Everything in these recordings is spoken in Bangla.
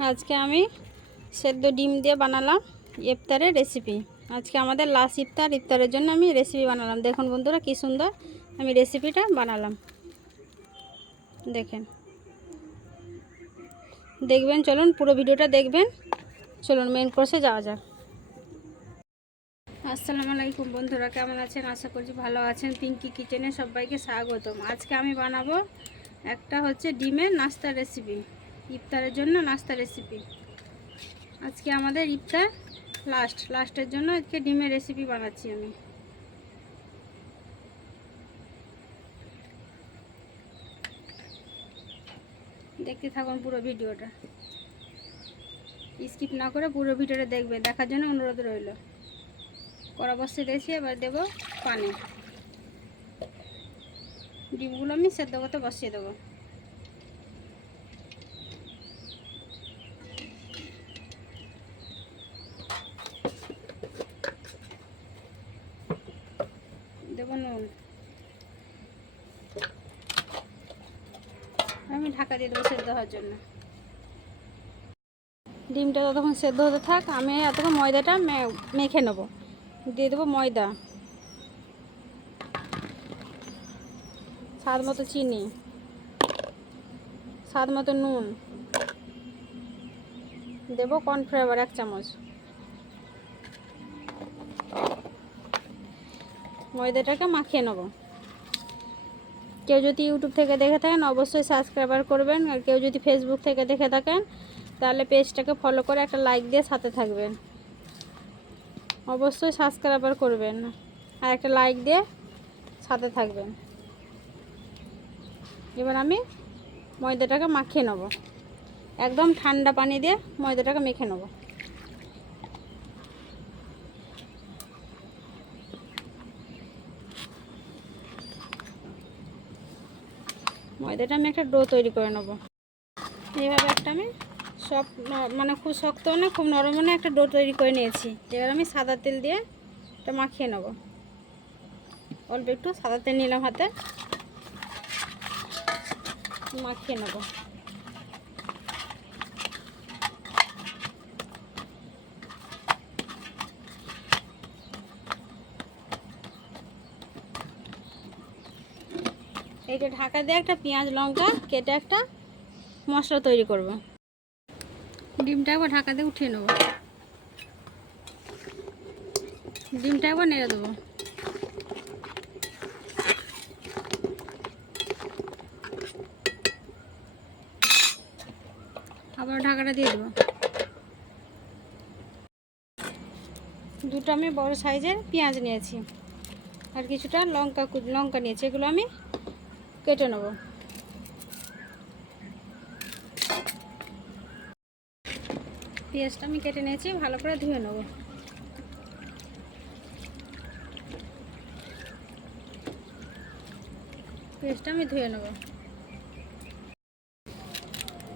আজকে আমি সেদ্ধ ডিম দিয়ে বানালাম ইফতারের রেসিপি। আজকে আমাদের লাস্ট ইফতারের জন্য আমি রেসিপি বানালাম। দেখুন বন্ধুরা কি সুন্দর আমি রেসিপিটা বানালাম, দেখেন, দেখবেন। চলুন পুরো ভিডিওটা দেখবেন। চলুন মেন কোর্সে যাওয়া যাক। আসসালামু আলাইকুম বন্ধুরা, কেমন আছেন? আশা করছি ভালো আছেন। পিঙ্কি কিচেনে সবাইকে স্বাগতম। আজকে আমি বানাবো একটা হচ্ছে ডিমের নাস্তার রেসিপি, ইফতারের জন্য নাস্তা রেসিপি। আজকে আমাদের ইফতার লাস্টের জন্য আজকে ডিমের রেসিপি বানাচ্ছি আমি। দেখতে থাকুন পুরো ভিডিওটা, স্কিপ না করে পুরো ভিডিওটা দেখবে, দেখার জন্য অনুরোধ রইল। কড়া বসিয়ে দিয়েছি, এবার দেবো পানি। ডিমগুলো আমি সেদ্ধ করতে বসিয়ে দেবো। দেবো নুন, আমি ঢাকা দিয়ে দেবো সেদ্ধ হওয়ার জন্য। ডিমটা ততক্ষণ সেদ্ধ হতে থাক, আমি এতক্ষণ ময়দাটা মেখে নেব। দিয়ে দেবো ময়দা, স্বাদ মতো চিনি, স্বাদ মতো নুন, দেবো কর্নফ্লাওয়ার 1 চামচ। ময়দাটাকে মাখিয়ে নেব। কেউ যদি ইউটিউব থেকে দেখে থাকেন অবশ্যই সাবস্ক্রাইবার করবেন, আর কেউ যদি ফেসবুক থেকে দেখে থাকেন তাহলে পেজটাকে ফলো করে একটা লাইক দিয়ে সাথে থাকবেন। অবশ্যই সাবস্ক্রাইবার করবেন আর একটা লাইক দিয়ে সাথে থাকবেন। এবার আমি ময়দাটাকে মাখিয়ে নেব, একদম ঠান্ডা পানি দিয়ে ময়দাটাকে মেখে নেব। ময়দাটা আমি একটা ডো তৈরি করে নেব। এইভাবে একটা আমি মানে খুব শক্ত না খুব নরম না একটা ডো তৈরি করে নিয়েছি। এবার আমি সাদা তেল দিয়ে এটা মাখিয়ে নেব। অল্প একটু সাদা তেল নিলাম হাতে, মাখিয়ে নেব। এইটা ঢাকা দিয়ে একটা পেঁয়াজ লঙ্কা কেটে একটা মশলা তৈরি করব। ডিমটা একবার ঢাকা দিয়ে উঠিয়ে নেব। ডিমটা একবার নেড়ে দেবো। আবার ঢাকাটা দিয়ে দেবো। দুটো আমি বড় সাইজের পেঁয়াজ নিয়েছি আর কিছুটা লঙ্কা নিয়েছি, এগুলো আমি কেটে নেব। পেঁয়াজটা আমি কেটে নিয়েছি, ভালো করে ধুয়ে নেব। পেঁয়াজটা আমি ধুয়ে নেব।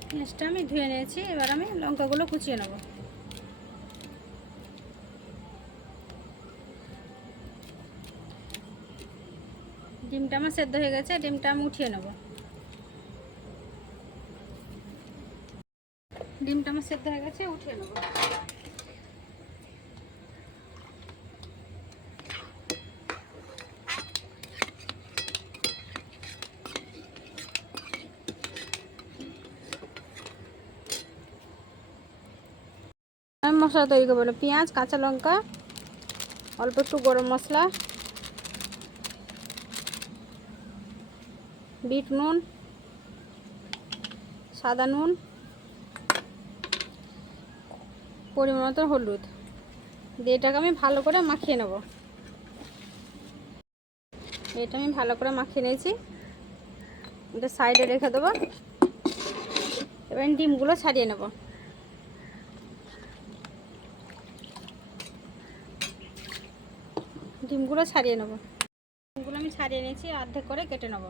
পেঁয়াজটা আমি ধুয়ে নিয়েছি, এবার আমি লঙ্কাগুলো কুচিয়ে নেব। ডিমটা আমার সেদ্ধ হয়ে গেছে, ডিমটা আমি উঠিয়ে নেব। ডিমটা আমার সেদ্ধ হয়ে গেছে, উঠিয়ে নেব। আমি মশলা তৈরি করবো, পেঁয়াজ, কাঁচা লঙ্কা, অল্প একটু গরম মশলা, বিট নুন, সাদা নুন, পরিমাণ মতো হলুদ দিয়ে এটাকে আমি ভালো করে মাখিয়ে নেব। এটা আমি ভালো করে মাখিয়ে নিয়েছি, এটা সাইডে রেখে দেবো। এবার ডিমগুলো ছাড়িয়ে নেব। ডিমগুলো আমি ছাড়িয়ে নিয়েছি, অর্ধেক করে কেটে নেব।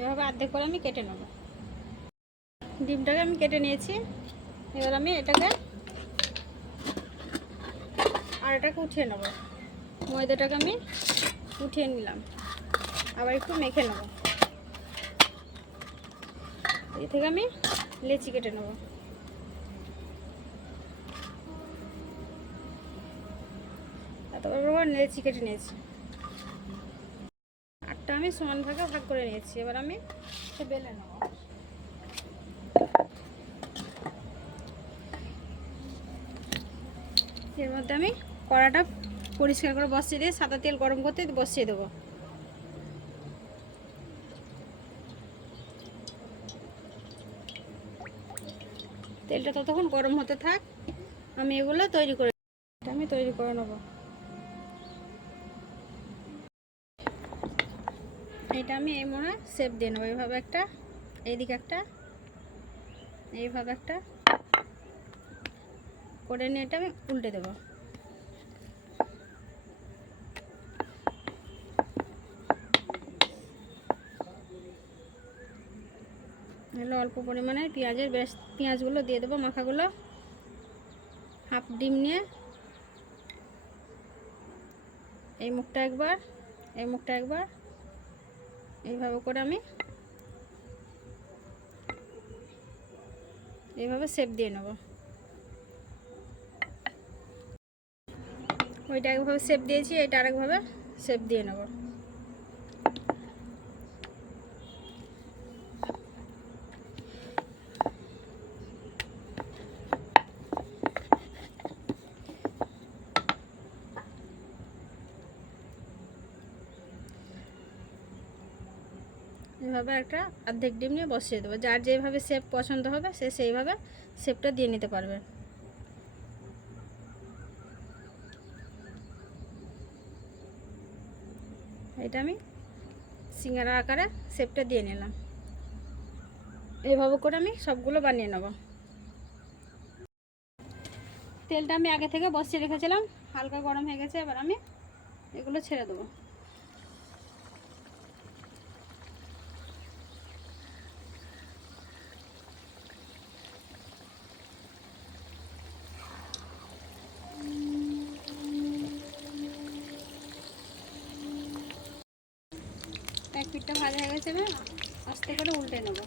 এভাবে অর্ধেক করে আমি কেটে নেব। ডিমটাকে আমি কেটে নিয়েছি, এবার আমি এটাকে উঠিয়ে নেব। ময়দাটাকে আমি উঠিয়ে নিলাম, আবার একটু মেখে নেব। এ থেকে আমি লেচি কেটে নেব। এত বড় বড় লেচি কেটে নিয়েছি। আটটা আমি সমান ভাগে ভাগ করে নিয়েছি। এবার আমি বেলে নেব। এর মধ্যে আমি কড়াটা পরিষ্কার করে বসিয়ে দিয়ে সাদা তেল গরম করতে বসিয়ে দেবো। তেলটা ততক্ষণ গরম হতে থাক, আমি এগুলো তৈরি করে নেব। এটা আমি এই মনে শেপ দিয়ে নেবো। এইভাবে একটা, এইদিকে একটা, এইভাবে একটা করে নিয়ে এটা আমি উল্টে দেবো। এগুলো অল্প পরিমাণে পেঁয়াজগুলো দিয়ে দেবো, মাখাগুলো। হাফ ডিম নিয়ে এই মুখটা একবার, এই মুখটা একবার, এইভাবে করে আমি এইভাবে শেপ দিয়ে নেব। ওইটা একভাবে শেপ দিয়েছি, এটা আরেকভাবে শেপ দিয়ে নেব। এভাবে একটা অর্ধেক ডিম নিয়ে বসিয়ে দেবো। যার যেভাবে শেপ পছন্দ হবে সে সেইভাবে শেপটা দিয়ে নিতে পারবে। এটা আমি সিঙ্গারা আকারে শেপটা দিয়ে নিলাম। এইভাবে করে আমি সবগুলো বানিয়ে নেব। তেলটা আমি আগে থেকে বসিয়ে রেখেছিলাম, হালকা গরম হয়ে গেছে। এবার আমি এগুলো ছেড়ে দেবো। এক পিঠটা ভাজা হয়ে গেছে, আমি আস্তে করে উল্টে নেব।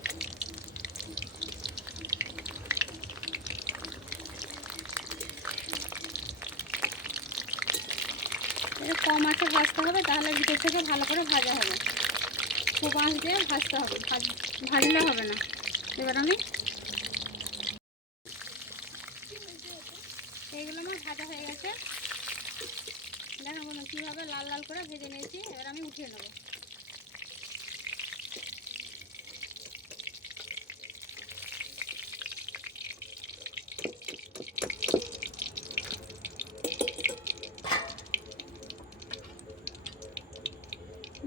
এটা কম আঁচে ভাজতে হবে, তাহলে ভিতর থেকে ভালো করে ভাজা হবে। খুব আঁচ দিয়ে ভাজতে হবে, ভাজলে হবে না। এবার আমি এইগুলো আমার ভাজা হয়ে গেছে। দেখো কীভাবে লাল লাল করে ভেজে নিয়েছি। এবার আমি উঠিয়ে নেব।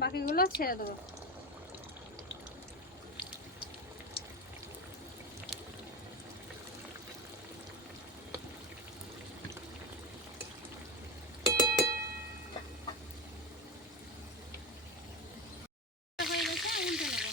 বাকিগুলো ছেড়ে দেবো। হয়ে গেছে, উল্টে নেব।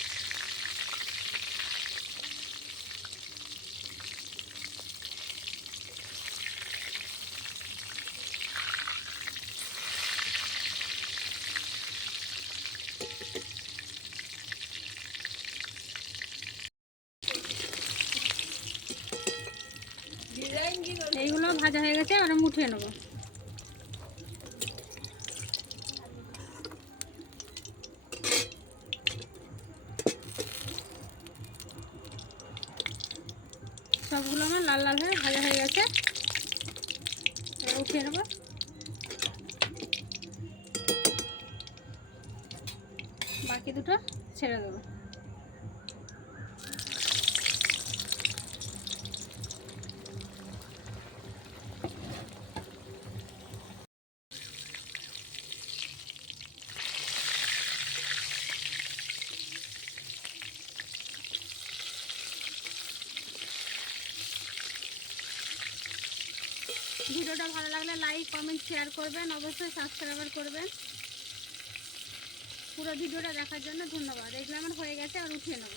এইগুলো ভাজা হয়ে গেছে, আর আমি উঠিয়ে নেব। সবগুলো আমার লাল লাল হয়ে ভাজা হয়ে গেছে, এবার উঠিয়ে নেব। বাকি দুটো ছেড়ে দেবো। ভিডিওটা ভালো লাগলে লাইক, কমেন্ট, শেয়ার করবেন। অবশ্যই সাবস্ক্রাইব করবেন। পুরো ভিডিওটা দেখার জন্য ধন্যবাদ। এগুলো আমার হয়ে গেছে, আর উঠিয়ে নেব।